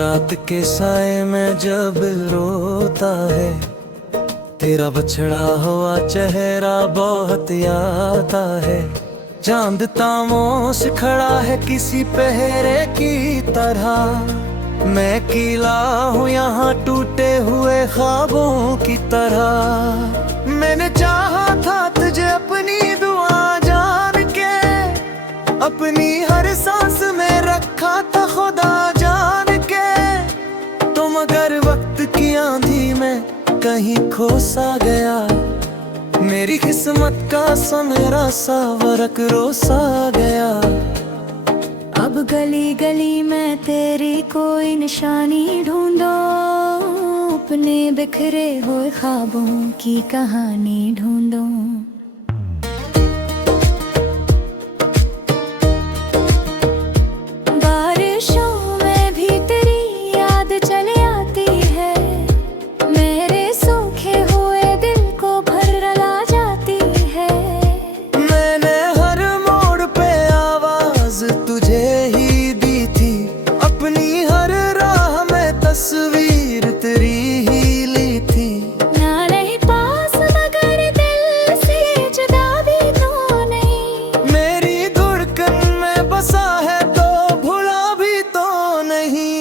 रात के साए में जब रोता है, तेरा बछड़ा हुआ चेहरा बहुत आता है। चांद तामोश खड़ा है किसी पहरे की तरह, मैं कीला हूँ यहाँ टूटे हुए ख्वाबों की तरह। मैंने चाहा था तुझे अपनी दुआ जान के, अपनी हर सांस में रखा था खुदा जान के। तो मगर वक्त की आंधी में कहीं खो सा गया, मेरी किस्मत का सुनहरा सा वरक रोसा गया। अब गली गली में तेरी कोई निशानी ढूंढो, अपने बिखरे हुए ख्वाबों की कहानी ढूंढो। बारिशों में भी तेरी याद चले आती है, मेरे सूखे हुए दिल को भरला जाती है। मैंने हर मोड़ पे आवाज तुझे ही दी थी, अपनी हर राह में तस्वीर तेरी ही ली थी। ना नहीं पास मगर दिल से जुदा भी तो नहीं, मेरी धड़कन में बसा है तो भुला भी तो नहीं।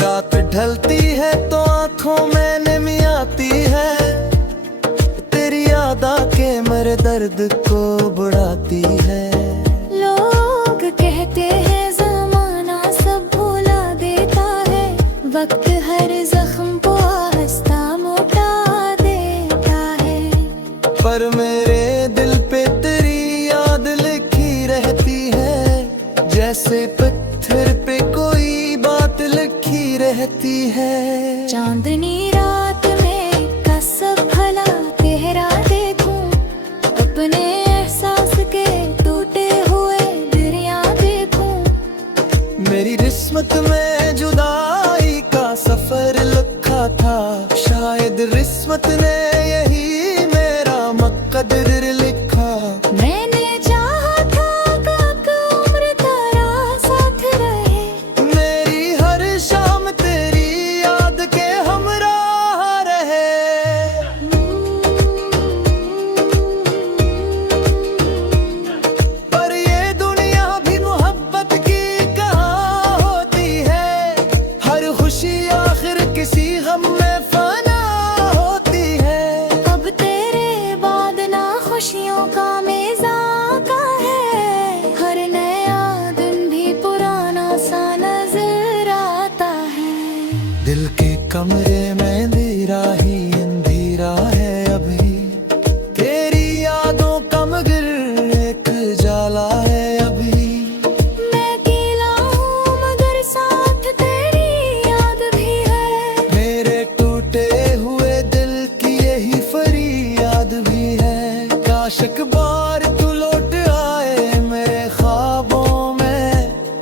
रात ढलती है तो आंखों में नमी आती है, तेरी याद आके मेरे दर्द को बुढ़ाती है। लोग कहते हैं ज़माना सब भुला देता है, वक्त हर जख्म को आहिस्ता मोटा देता है। पर मेरे दिल पे तेरी याद लिखी रहती है, जैसे पत्थर पे कोई बात लिखी रहती है। चांदनी रात में कसब भला तेरा देखूं, अपने एहसास के टूटे हुए दरिया देखूं। मेरी किस्मत में जुदाई का सफर लिखा था, शायद किस्मत ने यही मेरा मुकद्दर लिखा। मैंने चाहा था कब उम्र तेरा साथ रहे, मेरी हर शाम तेरी याद के हमराह रहे। पर ये दुनिया भी मोहब्बत की कहाँ होती है, हर खुशी आखिर किसी गम में फना होती है। अब तेरे बाद ना खुशियों का मेज़ाका है, हर नया दिन भी पुराना सा नजर आता है। दिल के कमरे में अंधेरा ही अंधेरा है अभी, तेरी यादों का मगर एक जाला है अभी। मैं अकेला हूँ मगर साथ तेरी याद भी है, मेरे टूटे हुए दिल की यही फरियाद भी है। काश एक बार तू लौट आए मेरे ख्वाबों में,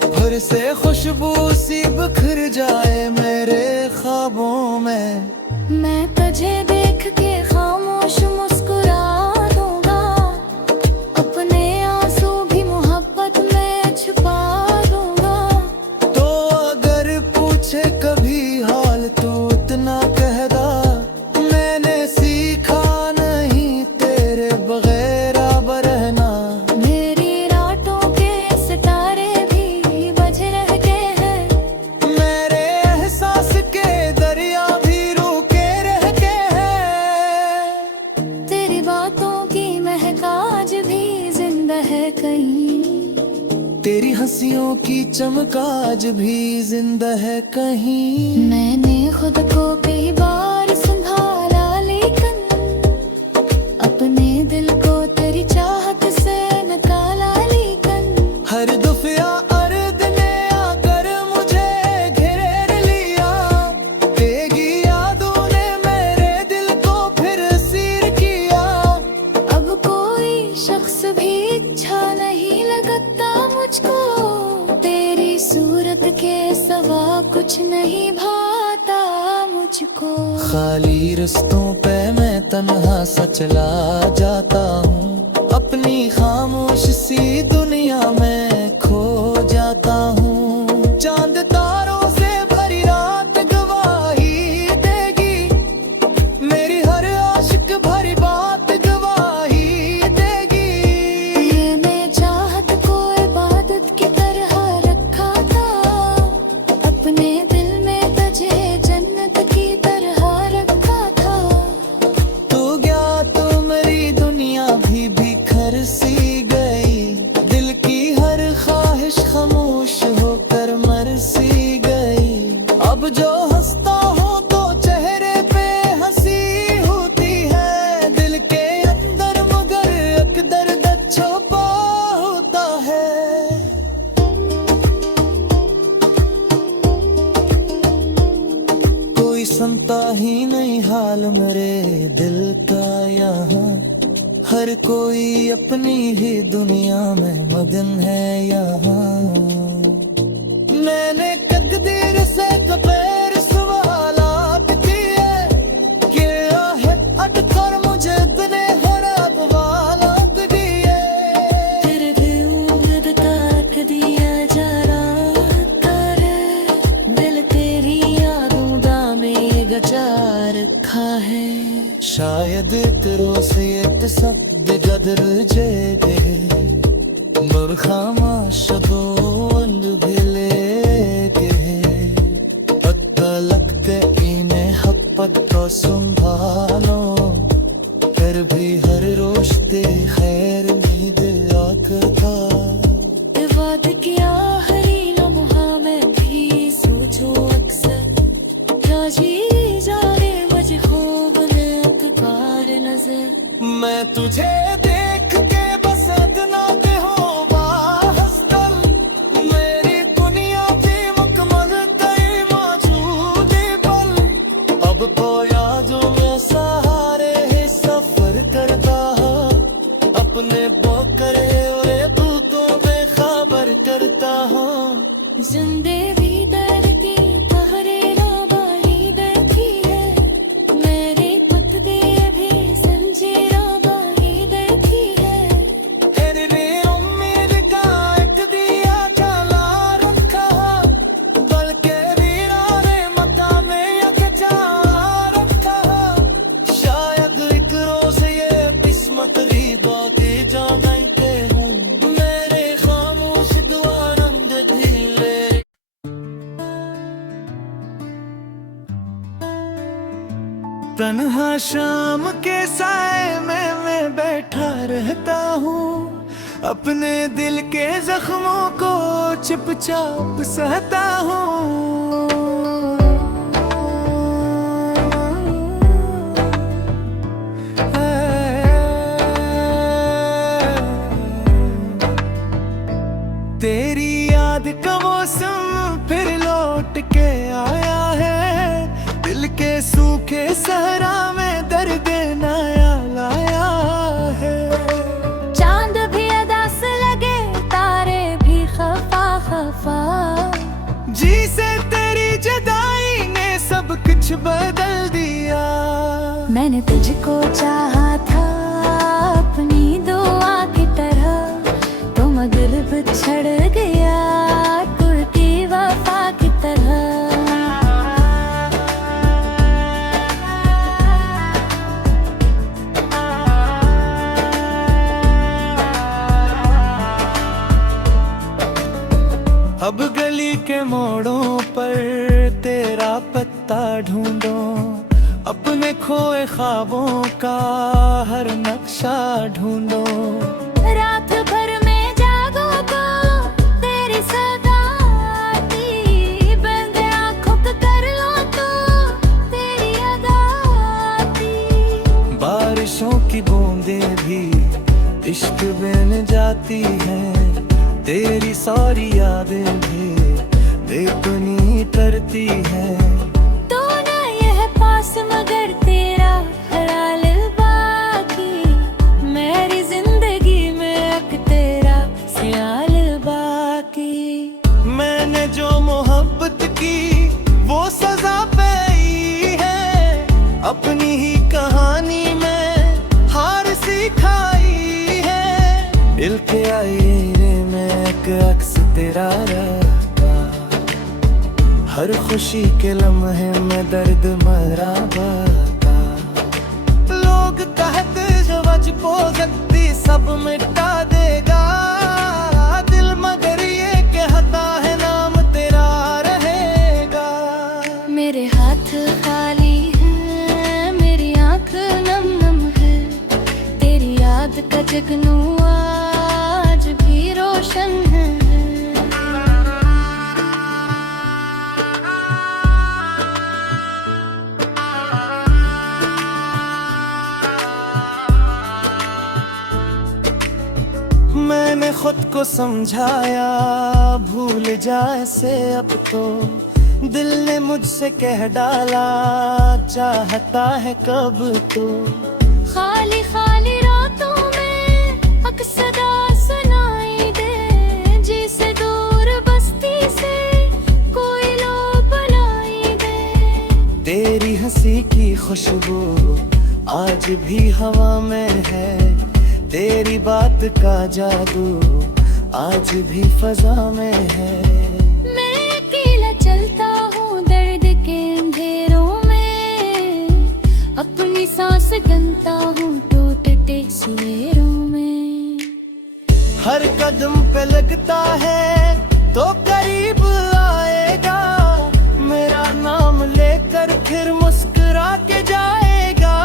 फिर से खुशबू सी बिखर जाए मेरे ख्वाबों में। मैं तुझे देख के खामोश मुस्कुरा दूंगा, अपने आंसू भी मोहब्बत में छुपा दूंगा। तो अगर पूछे कभी हाल तू इतना कह दा, मैंने सीखा नहीं तेरे बगैर अब रहना। मेरी रातों के सितारे भी बज रहते हैं, मेरे एहसास के दरिया भी रुके रहते हैं। तेरी बातों की महक आज भी जिंदा है कहीं, तेरी हंसियों की चमक आज भी जिंदा है कहीं। मैंने खुद को कई बार संभाला लेकिन अपने दिल को तेरी चाहत से निकाला। लेकिन हर दफा अर्द ने आकर मुझे घेर लिया, तेरी यादों ने मेरे दिल को फिर असीर किया। अब कोई शख्स भी अच्छा नहीं लगता मुझको, तेरी सूरत के सवा कुछ नहीं भाता मुझको। खाली रस्तों पे मैं तन्हा सा चला जाता हूँ, अपनी खामोश सी दुनिया सुनता ही नहीं हाल मेरे दिल का यहाँ। हर कोई अपनी ही दुनिया में मगन है यहाँ। मैंने तकदीर से कबीर सवालात किए, किया है अटकर मुझे इतने खराब वालात दिए। फिर भी उम्मीद काट दिया जा रहा है, दिल तेरी यादों दा में गजा रखा है। शायद तेरो से ये सब बेगदर जेगे, मर खामोश दो अंग भिले के। पत्ता लगते इन्हें हपत तो संभालो, फिर भी हर रोज दे खैर नहीं दे आखता। वाद किया हरी लम्हा में भी सोचो अक्सर, क्या जी जाने मुझे खूब ने अतकार नजर। मैं तुझे देख के बस इतना के हो वास्तर, मेरी दुनिया भी मुकम्मल तेरी मौजूदी पल। अब तो यादों में सहारे ही सफर करता है, अपने बोकरे और तू तो बेखबर करता हूँ। जिंदे भी दर्द की तहरीरा बाही बैठी है, मेरी तकदीर भी संजीरा बाही बैठी है। तेरी उम्मीद का एक दिया जला रखा, बल्कि वीराने मता में एक जला रखा। शायद एक रोज ये किस्मत री बातें जानते हूँ, मेरे खामोश दुआ रंग धीरे। तन्हा शाम के साए में मैं बैठा रहता हूँ, अपने दिल के जख्मों को चुपचाप सहता हूँ। तेरी याद का मौसम फिर लौट के आया है, दिल के सूखे सहरा में दर्द नया लाया है। चांद भी अदास लगे, तारे भी खफा खफा, जी से तेरी जुदाई ने सब कुछ बदल दिया। मैंने तुझको चाहा था अपनी दुआ की तरह, तो मगर बिछड़ गया टूटी वफा की तरह। अब गली के मोड़ों पर तेरा पत्ता ढूंढो, अपने खोए ख्वाबों का हर नक्शा ढूंढो। रात भर में जागो तो तेरी सदा आती, बंद आँखों को कर लो तो तेरी अदा आती। बारिशों की बूंदें भी इश्क बन जाती हैं, तेरी सारी यादें भी बेपनी करती हैं। तो ना यह पास मगर तेरा ख्याल बाकी, मेरी जिंदगी में एक तेरा ख्याल बाकी। मैंने जो मोहब्बत की वो सजा पाई है, अपनी ही कहानी में हार सिखाई है। दिल के आईने में एक अक्स तेरा रखा, हर खुशी के लम्हे में दर्द मरा बता। लोग कहते जो वजको जगती सब मिटा देगा, दिल मगर ये कहता है नाम तेरा रहेगा। मेरे हाथ खाली हैं, मेरी आँख नम नम है, तेरी याद का जगनू आज भी रोशन है। मैंने खुद को समझाया भूल जा ऐसे अब तो, दिल ने मुझसे कह डाला चाहता है कब तू। खाली खाली रातों में अक्सदा सुनाई दे, जिसे दूर बस्ती से कोई लो बुलाई दे। तेरी हंसी की खुशबू आज भी हवा में है, तेरी बात का जादू आज भी फजा में है। मैं अकेला चलता हूँ दर्द के अंधेरों में, अपनी सांस गिनता हूँ टूटते सवेरों में। हर कदम पे लगता है तो करीब आएगा, मेरा नाम लेकर फिर मुस्कुरा के जाएगा।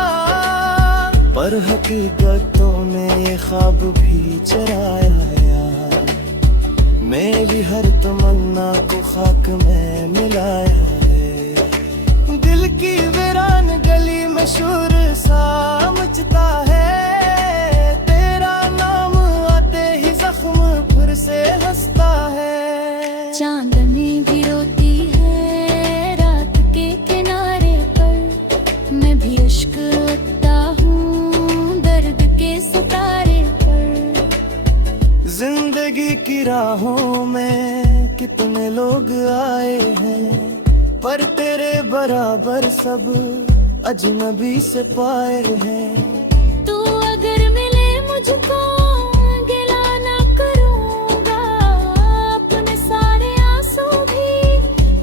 पर हकीकतों में ये ख्वाब भी चराया यार, मेरी हर तमन्ना को खाक में मिलाया है। दिल की वीरान गली में शोर सा मचता है, तेरा नाम आते ही जख्म फिर से हंसता है। चांदनी भी रोती है रात के किनारे पर, मैं भी इश्क लगता हूँ दर्द के सितारे पर। जिंदगी की राहों में कितने लोग आए हैं, पर तेरे बराबर सब अजनबी से पाए हैं। तू अगर मिले मुझको गिला ना करूँगा, अपने सारे आंसू भी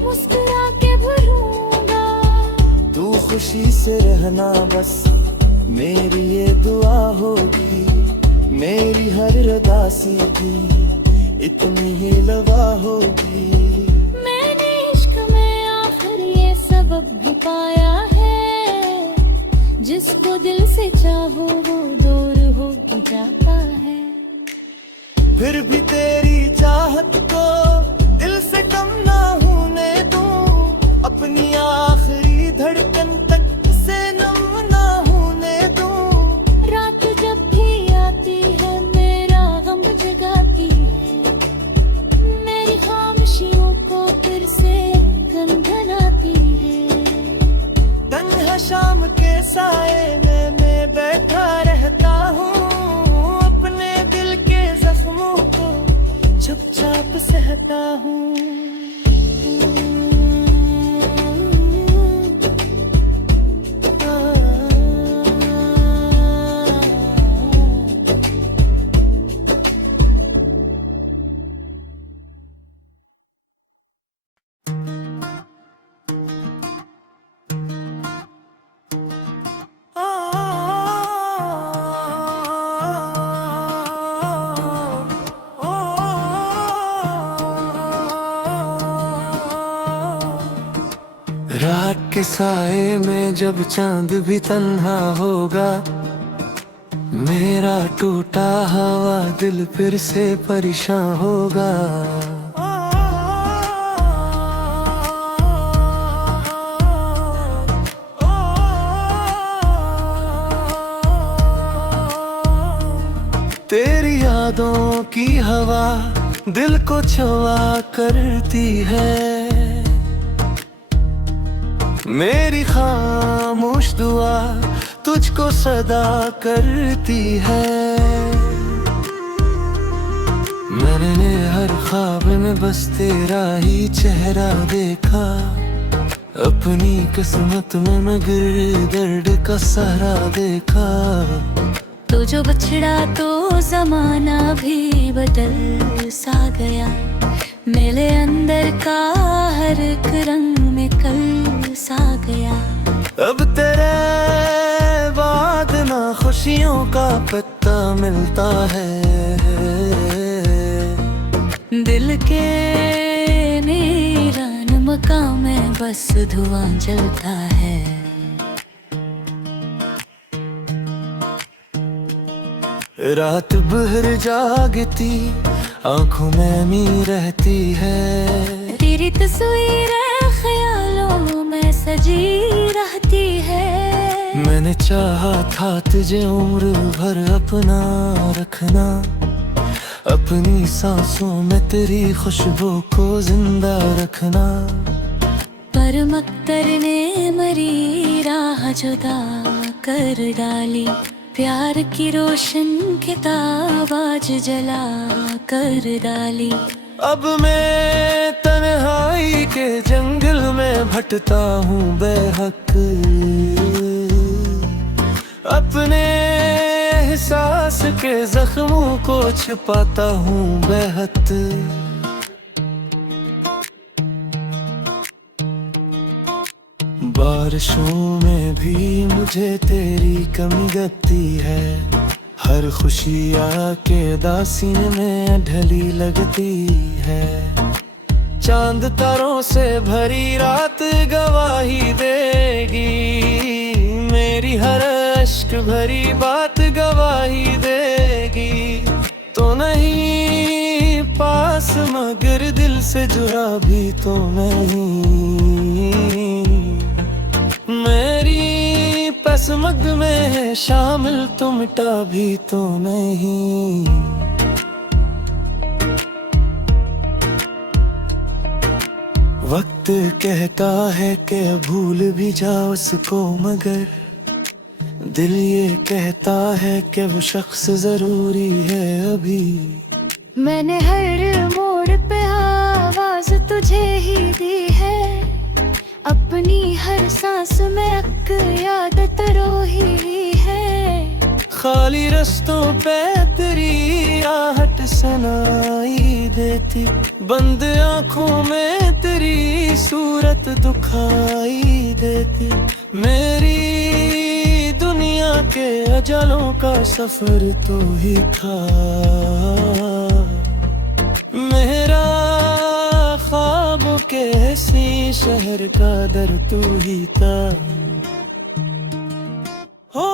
मुस्कुरा के भरूँगा। तू खुशी से रहना बस मेरी ये दुआ होगी, मेरी हर उदासी भी इतनी ही लवा होगी। मैंने इश्क में आखिर ये सबब भी पाया है, जिसको दिल से चाहो वो दूर हो जाता है। फिर भी तेरी चाहत को दिल से कम ना होने दूं, अपनी आखिरी धड़कन तक से नम ना होने दूं। रात जब भी आती है मेरा गम जगाती है, मेरी खामोशियों को फिर से गनगनाती है। तन्हा शाम के साए में मैं बैठा रहता हूँ, अपने दिल के जख्मों को चुपचाप सहता हूँ। रात के साए में जब चांद भी तन्हा होगा, मेरा टूटा हुआ दिल फिर से परेशान होगा। तेरी यादों की हवा दिल को छुआ करती है, मेरी खामोश दुआ तुझको सदा करती है। मैंने हर ख्वाब में बस तेरा ही चेहरा देखा, अपनी किस्मत में मगर दर्द का सहारा देखा। तो जो बछड़ा तो जमाना भी बदल सा गया, मेरे अंदर का हर एक रंग में कल सा गया। अब तेरे बाद ना खुशियों का पत्ता मिलता है, दिल के नीरान मकाम में बस धुआं जलता है। रात भर जागती आंखों में मी रहती है, तेरी तस्वीर ख्यालों में सजी रहती है। मैंने चाहा था तुझे उम्र भर अपना रखना, अपनी सांसों में तेरी खुशबू को जिंदा रखना। और मक्तर ने मरी राह जुदा कर डाली, प्यार की रोशन किताब आज जला कर डाली। अब मैं तन्हाई के जंगल में भटता हूँ बेहक, अपने एहसास के जख्मों को छिपाता हूँ बेहद। बारिशों में भी मुझे तेरी कमी लगती है, हर खुशी आके दासीन में ढली लगती है। चांद तारों से भरी रात गवाही देगी, मेरी हर अश्क भरी बात गवाही देगी। तो नहीं पास मगर दिल से जुड़ा भी तो नहीं, मेरी पसमग में है शामिल तो मिटा भी तो नहीं। वक्त कहता है कि भूल भी जाओ उसको, मगर दिल ये कहता है कि वो शख्स जरूरी है अभी। मैंने हर मोड़ पे आवाज तुझे ही दी है, अपनी हर सांस में अक यादत रोही है। खाली रस्तों पे तेरी आहट सुनाई देती, बंद आँखों में तेरी सूरत दुखाई देती। मेरी दुनिया के अजलों का सफर तो ही था, मेरा ख्वाबों के ऐसी शहर का दर तू ही था। हो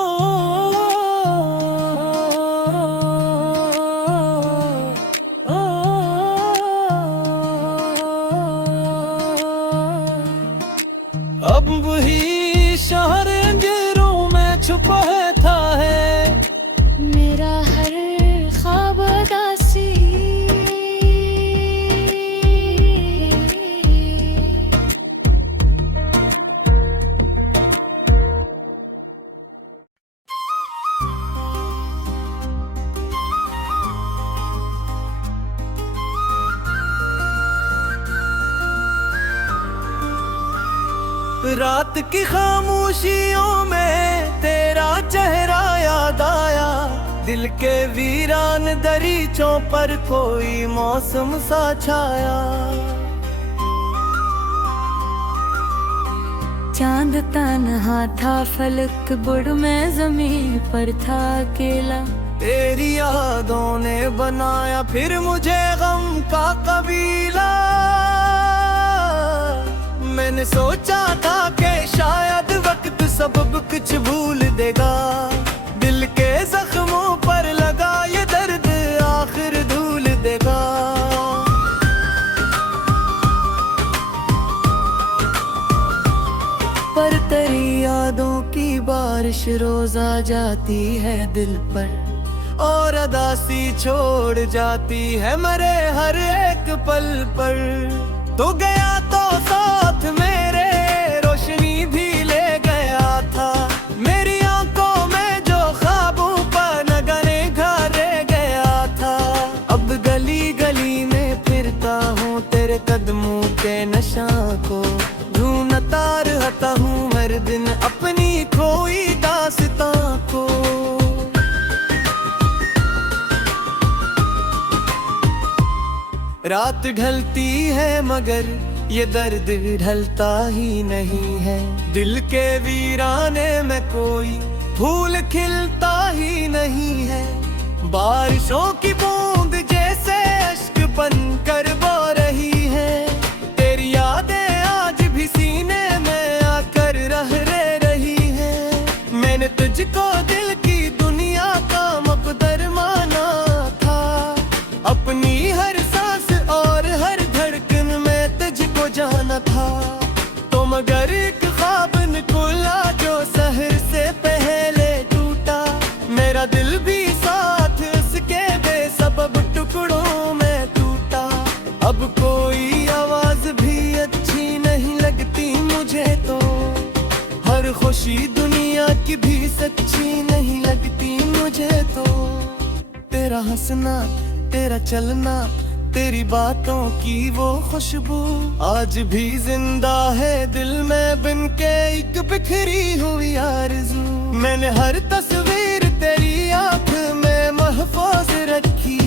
अब वही शहर अंधेरों में छुपा है मेरा हर ख्वाब दासी। रात की खामोशियों में तेरा चेहरा याद आया, दिल के वीरान दरीचों पर कोई मौसम सा छाया। चांद तन्हा था फलक बुढ़ में जमीन पर था अकेला, तेरी यादों ने बनाया फिर मुझे गम का कबीला। मैंने सोचा था कि शायद वक्त सब कुछ भूल देगा, दिल के जख्मों पर लगा ये दर्द आखिर धूल देगा। पर तेरी यादों की बारिश रोज आ जाती है दिल पर, और अदासी छोड़ जाती है मरे हर एक पल पर। तो गया तो साथ मेरे रोशनी भी ले गया था, मेरी आंखों में जो ख्वाबों पर नगरे घरे गया था। अब गली गली में फिरता हूँ तेरे कदमों के नशा को, ढूंढता रहता हूँ हर दिन अपनी खोई दास्तां को। रात ढलती है मगर ये दर्द ढलता ही नहीं है, दिल के वीराने में कोई फूल खिलता ही नहीं है। बारिशों की बूंद जैसे अश्क बन कर बह रही है, तेरी यादें आज भी सीने में आकर रही है। मैंने तुझको दिल की दुनिया का मुक़द्दर माना था, अपनी हर जाना था। तो मगर एक ख्वाब निकला जो सहर से पहले टूटा, मेरा दिल भी साथ उसके बेसबब टुकड़ों में टूटा। अब कोई आवाज भी अच्छी नहीं लगती खुशी दुनिया की भी सच्ची नहीं लगती मुझे तो। तेरा हंसना, तेरा चलना, तेरी बातों की वो खुशबू आज भी जिंदा है दिल में, बिन के एक बिखरी हुई आरज़ू। मैंने हर तस्वीर तेरी आंख में महफूज रखी,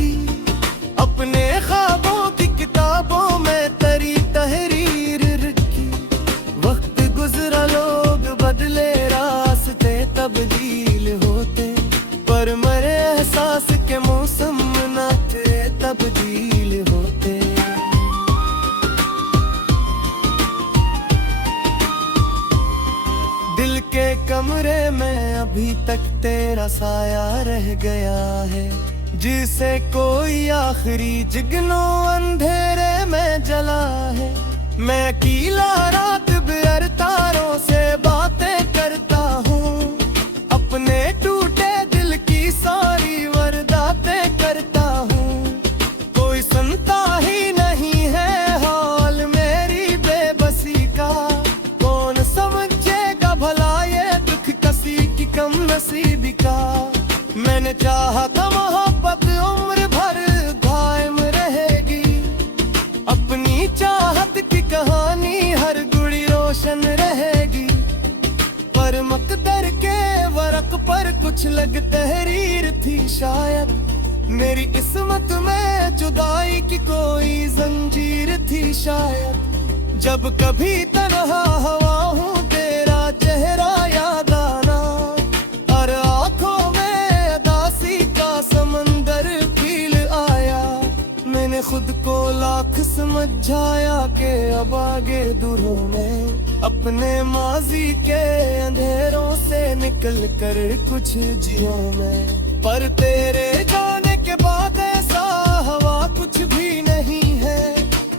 अपने ख्वाबों की किताबों में तेरी तहरीर रखी। वक्त गुजरा, लोग बदले, रास्ते तब्दील होते, पर मेरे एहसास के मौसम न थे तब्दील होते। दिल के कमरे में अभी तक तेरा साया रह गया है, जिसे कोई आखिरी जिगनों अंधेरे में जला है। मैं अकेला रात भर तारों से बातें करता हूँ, अपने टूटे दिल की सारी वारदातें करता हूँ। कोई सुनता ही नहीं है हाल मेरी बेबसी का, कौन समझेगा भला ये दुख किसी की कम नसीबी का। मैंने चाहा था मोहब्बत उम्र भर कायम रहेगी, अपनी चाहत की कहानी हर गुड़ी रोशन रहेगी। पर मकदर के वरक पर कुछ लग तहरीर थी शायद, मेरी किस्मत में जुदाई की कोई जंजीर थी शायद। जब कभी तन्हा हवा हूँ तेरा चेहरा याद आना, और आंखों में अदासी का समंदर फील आया। मैंने खुद को लाख समझाया कि अब आगे दूरों में, अपने माजी के अंधेरों से निकल कर कुछ जियो मैं। पर तेरे जाने के बाद ऐसा हवा कुछ भी नहीं है,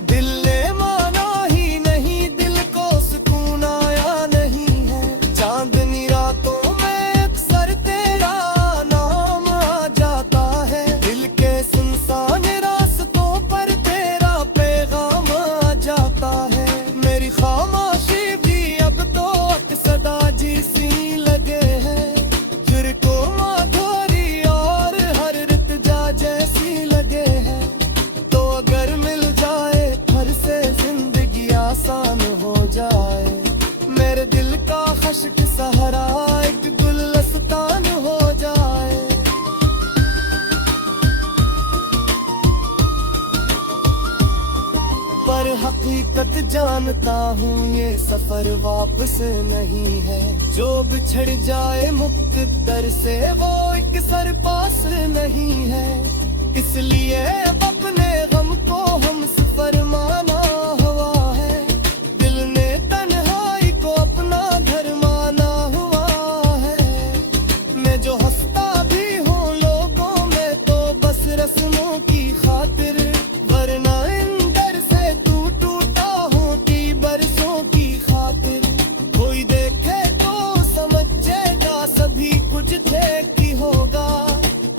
दिल ने माना ही नहीं, दिल को सुकून आया नहीं है। चांदनी रातों में अक्सर तेरा नाम आ जाता है, दिल के सुनसान रास्तों पर तेरा पैगाम आ जाता है। मेरी खामोशी भी अब तो अक्सदा जैसी लगे है, फिर को माधुरी और हर रितजा जैसी लगे है। तो अगर मिल जाए फिर से जिंदगी आसान हो जाए, मेरे दिल का खश्क सहारा एक गुलस्तान हो जाए। पर हकीकत जानता हूँ ये सफर वापस नहीं है, जो बिछड़ जाए मुकद्दर से वो एक सर पास नहीं है। इसलिए अपने गम को हम सफर माना हुआ है, दिल ने तन्हाई को अपना घर माना हुआ है। मैं जो हंसता भी हूँ लोगों में तो बस रस्मों की खातिर, वरना इंदर से तू टूटा हूँ की बरसों की खातिर। कोई देखे तो समझेगा सभी कुछ ठीक ही होगा,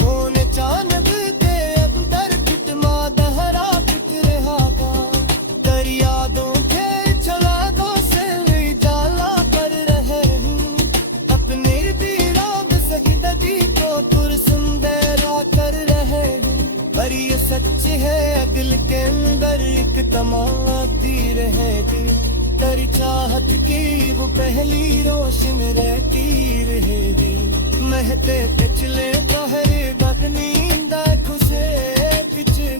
कौन चांद के अंदर कितना दहरा फिक्र हागा। कर यादों के चलादों से जाला कर रहे हूँ, अपने दीवान सजदगी को पुरसुंदेरा कर रहे हूँ। पर ये सच है दिल के अंदर एक तमाती रहेगी, तेरी चाहत की वो पहली रोशन रहती रहेगी। महते पिछले तोहरे बदनींद खुशे पिछगी,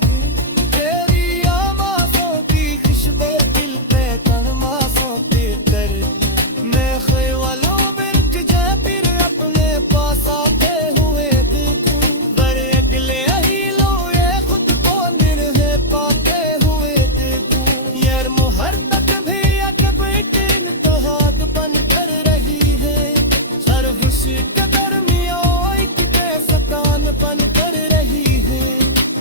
तेरी आवाज़ों की खुशबू दिल पे तमाशों के कर। मैं ख्यालों बिरक जा फिर अपने पास आते हुए देखूं, पर अगले ही लो ये खुद को निर्हे पाते हुए देखूं। यार मुहर तक भी अकब इतन तहाद बन कर रही है, सरहुश के दरमियाँ एक के सतान बन कर रही है।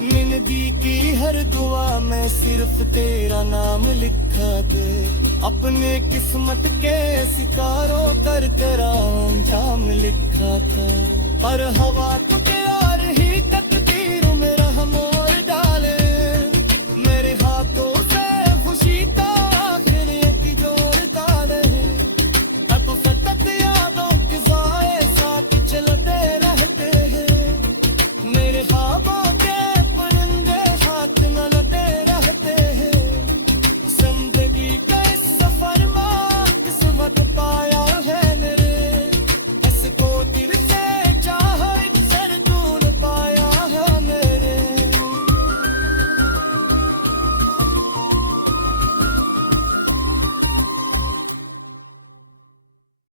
मिनदी की हर दुआ में सिर्फ तेरा नाम लिखा के, अपने किस्मत के सितारों कर तेरा अंजाम लिखा था। पर हवा तो